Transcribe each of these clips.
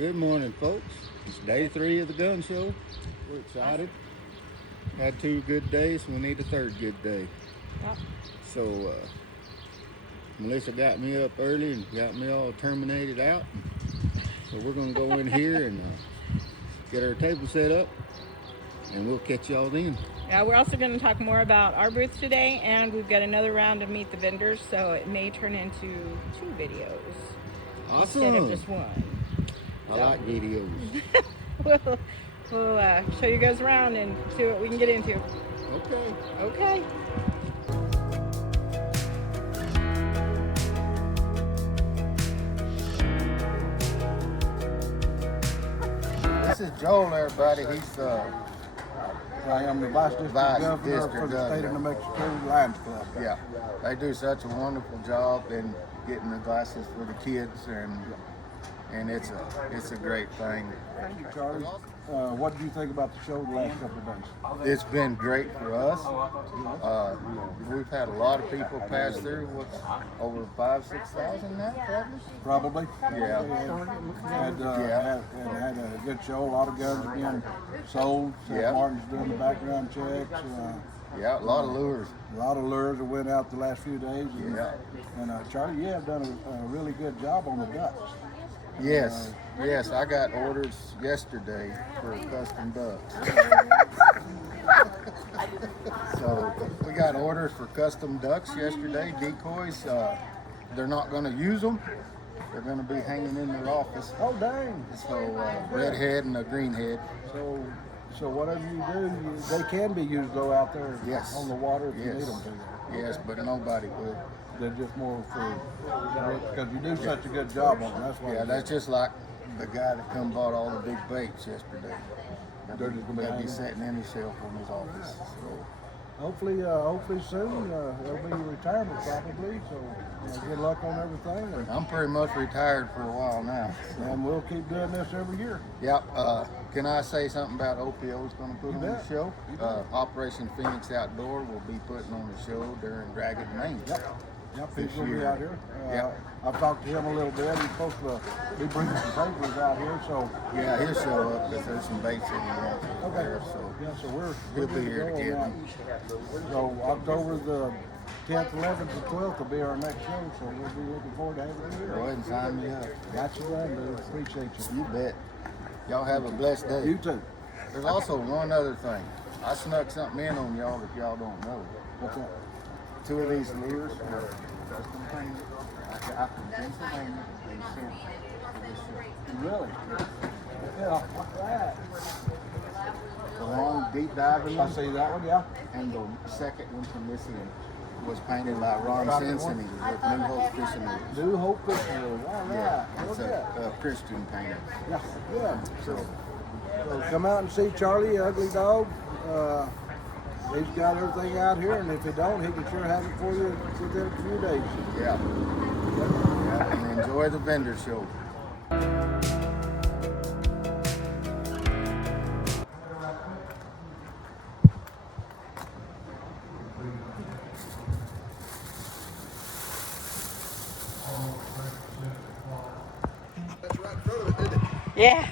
Good morning, folks. It's day 3 of the gun show. We're excited. Had 2 good days. We need a 3rd good day. Yep. So Melissa got me up early and got me all terminated out. So we're going to go in here and get our table set up, and we'll catch y'all then. Yeah, we're also going to talk more about our booth today, and we've got another round of Meet the Vendors, so it may turn into 2 videos Awesome. instead of just 1. I like videos. We'll show you guys around and see what we can get into. Okay. Okay. This is Joel, everybody. He's I am the Vice District Governor for the State of New Mexico Lions Club. Yeah, they do such a wonderful job in getting the glasses for the kids, and it's a great thing. Thank you, Charlie. What did you think about the show the last couple of days? It's been great for us. We've had a lot of people pass through. What's over 5,000-6,000 now, probably? Yeah. Had a good show. A lot of guns are being sold. Yeah. Martin's doing the background checks. Yeah, a lot of lures. A lot of lures that went out the last few days. And Charlie, you have done a really good job on the ducks. Yes, yes, I got orders yesterday for custom ducks. So we got orders for custom ducks yesterday, decoys. They're not going to use them. They're going to be hanging in their office. Oh, dang. So red head and a green head. So whatever you do, they can be used though out there on the water if you need them to. Yes, but nobody will. They're just more for, because you do such a good job on them. That's why. Yeah, that's just like the guy that come bought all the big baits yesterday. They're just They'll gonna be sitting in his shelf in his office. So. Hopefully soon there'll be retirement probably. So good luck on everything. I'm pretty much retired for a while now. So. And we'll keep doing this every year. Yep. Can I say something about OPO's going to put on the show? Operation Phoenix Outdoor will be putting on the show during Dragon Main. Yep, he's going to be out here. I've talked to him a little bit. He's supposed to be bringing some papers out here, so. Yeah, he'll show up because there's some baits that he wants over there. So he'll be here to get them. So October the 10th, 11th, and 12th will be our next show, so we'll be looking forward to having you here. Go ahead and sign me up. Got you done, dude. Appreciate you. You bet. Y'all have a blessed day. You too. There's also one other thing. I snuck something in on y'all that y'all don't know. What's that? 2 of these lures are custom painted. I got from Pennsylvania and sent for this show. Really? Yeah, what's that? The long deep diving I one. see that one, yeah. And the second one from this end was painted by Ron Simpson. He was with New Hope Fishing Lures. New Hope Fishing Lures. All right. Yeah, it's Okay. a Christian painter. Yeah, good. So Come out and see Charlie, Ugly Dog. He's got everything out here, and if he don't, he can sure have it for you within a few days. yeah, and enjoy the vendor show. Yeah.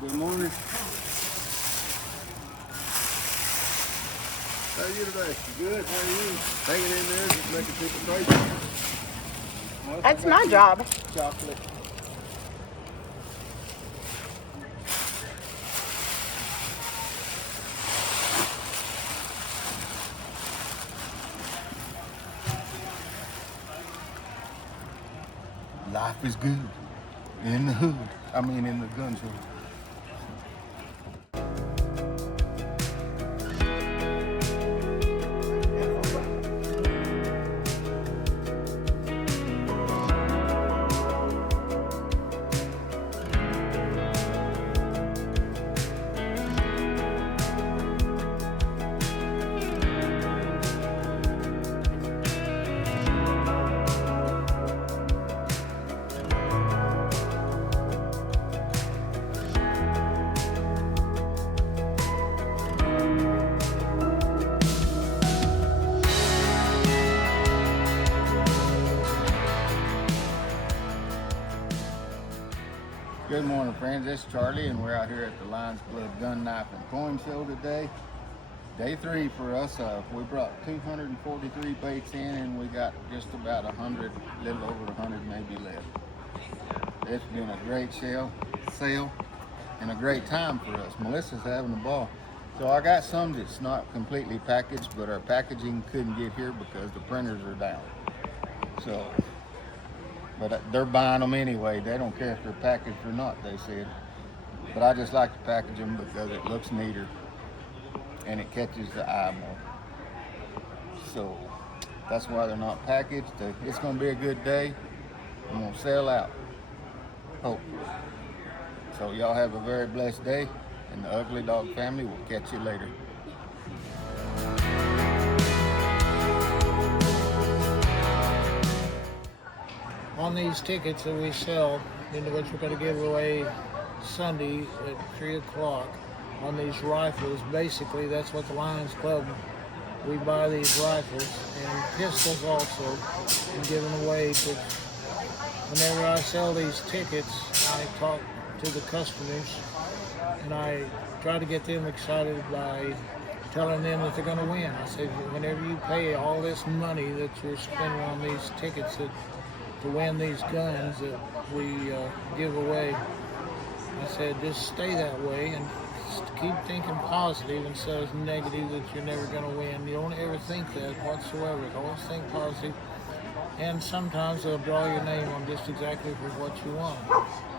Good morning. How are you today? Good. How are you? Hanging in there, just making people crazy. That's my job. Chocolate. Life is good in the hood. I mean, in the gun show. Good morning, friends. This is Charlie, and we're out here at the Lions Club Gun, Knife, and Coin Show today. Day 3 for us. We brought 243 baits in, and we got just about 100, a little over 100 maybe left. It's been a great sale, and a great time for us. Melissa's having a ball. So I got some that's not completely packaged, but our packaging couldn't get here because the printers are down. So, but they're buying them anyway. They don't care if they're packaged or not, they said. But I just like to package them because it looks neater and it catches the eye more. So that's why they're not packaged. It's going to be a good day. I'm going to sell out, hopefully. So y'all have a very blessed day, and the Ugly Dog family will catch you later. On these tickets that we sell, into which we're going to give away Sunday at 3 o'clock, on these rifles, basically that's what the Lions Club, we buy these rifles and pistols also and give them away. But whenever I sell these tickets, I talk to the customers and I try to get them excited by telling them that they're going to win. I said, whenever you pay all this money that you're spending on these tickets to win these guns that we give away, I said, just stay that way and keep thinking positive instead of negative that you're never going to win. You don't ever think that whatsoever. Always think positive. And sometimes they'll draw your name on just exactly for what you want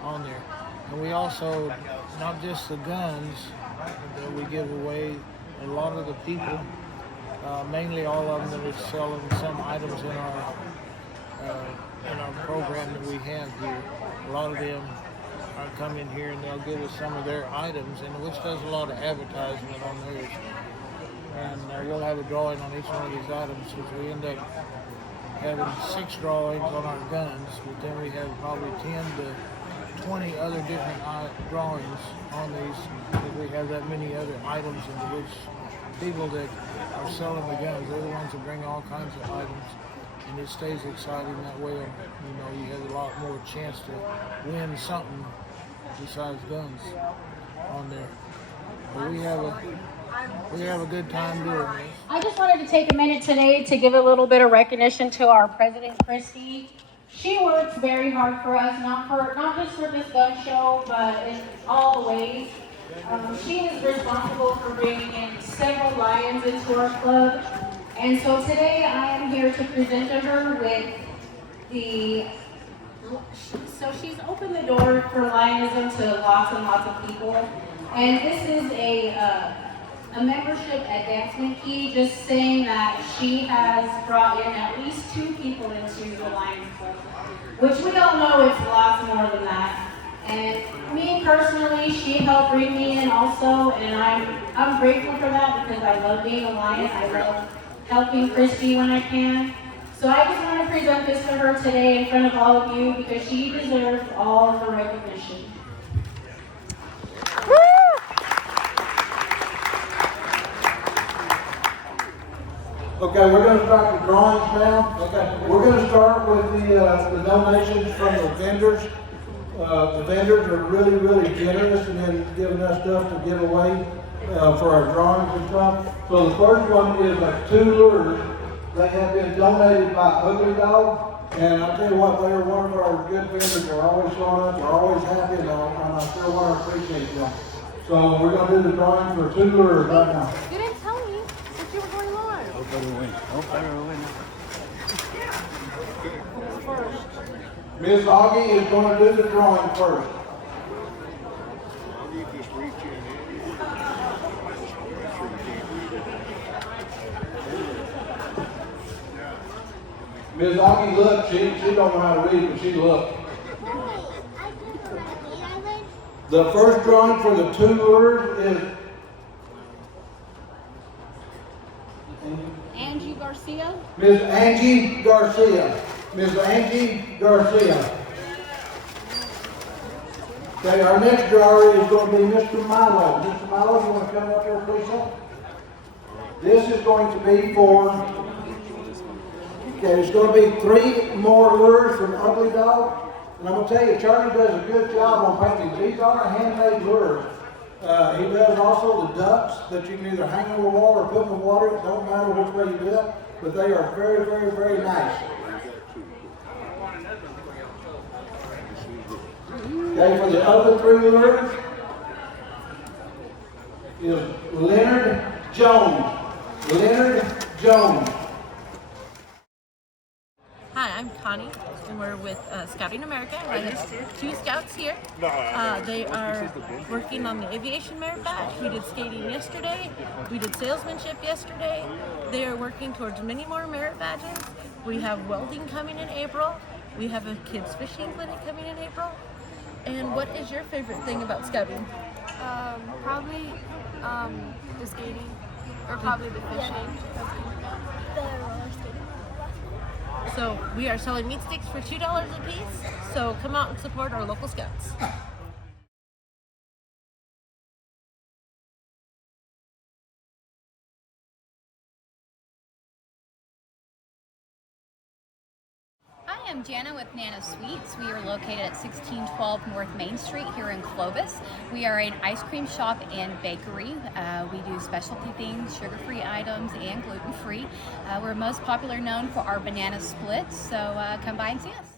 on there. And we also, not just the guns that we give away, a lot of the people, mainly all of them that are selling some items in our program that we have here, a lot of them come in here and they'll give us some of their items, and which does a lot of advertisement on theirs. And we'll have a drawing on each one of these items, which we end up having 6 drawings on our guns, but then we have probably 10 to 20 other different drawings on these, because we have that many other items into which people that are selling the guns, they're the ones that bring all kinds of items, and it stays exciting that way. You know, you have a lot more chance to win something besides guns on there. But we have a good time doing this. I just wanted to take a minute today to give a little bit of recognition to our president, Christi. She works very hard for us, not just for this gun show, but in all the ways. She is responsible for bringing in several lions into our club. And so today I am here to present to her with so she's opened the door for Lionism to lots and lots of people. And this is a membership advancement key, just saying that she has brought in at least 2 people into the Lions Club, which we all know it's lots more than that. And me personally, she helped bring me in also, and I'm grateful for that because I love being a lion. I love helping Christi when I can. So I just want to present this to her today in front of all of you because she deserves all of the recognition. Okay, we're going to start the drawings now. Okay. We're going to start with the donations from the vendors. The vendors are really, really generous and then giving us stuff to give away for our drawings and stuff. So the first one is like 2 lures. They have been donated by Ugly Dog. And I tell you what, they're one of our good vendors. They're always showing up. They're always happy, and I sure want to appreciate them. So we're going to do the drawing for 2 lures right now. You didn't tell me that you were going live. Hope I will win. Hope I will win. Miss Augie is going to do the drawing first. Miss Augie, look, she don't know how to read, but she looked. The first drawing for the 2 lures is Angie Garcia. Miss Angie Garcia. Miss Angie Garcia. Okay, our next drawer is going to be Mr. Milo. Mr. Milo, you want to come up here, please? This is going to be for, okay, there's going to be 3 more lures from Ugly Dog. And I'm gonna tell you, Charlie does a good job on painting. These are handmade lures. He does also the ducks that you can either hang on the wall or put in the water. It don't matter which way you do it, but they are very, very, very nice. Okay, for the other 3 lures is Leonard Jones. Leonard Jones. Hi, I'm Connie, and we're with Scouting America. I have 2 scouts here. They are working on the aviation merit badge. We did skating yesterday. We did salesmanship yesterday. They are working towards many more merit badges. We have welding coming in April. We have a kids fishing clinic coming in April. And what is your favorite thing about scouting? Probably the skating, or probably the fishing. So we are selling meat sticks for $2 a piece. So come out and support our local scouts. Hi, I'm Jana with Nana Sweets. We are located at 1612 North Main Street here in Clovis. We are an ice cream shop and bakery. We do specialty things, sugar-free items and gluten-free. We're most popular known for our banana splits, so come by and see us.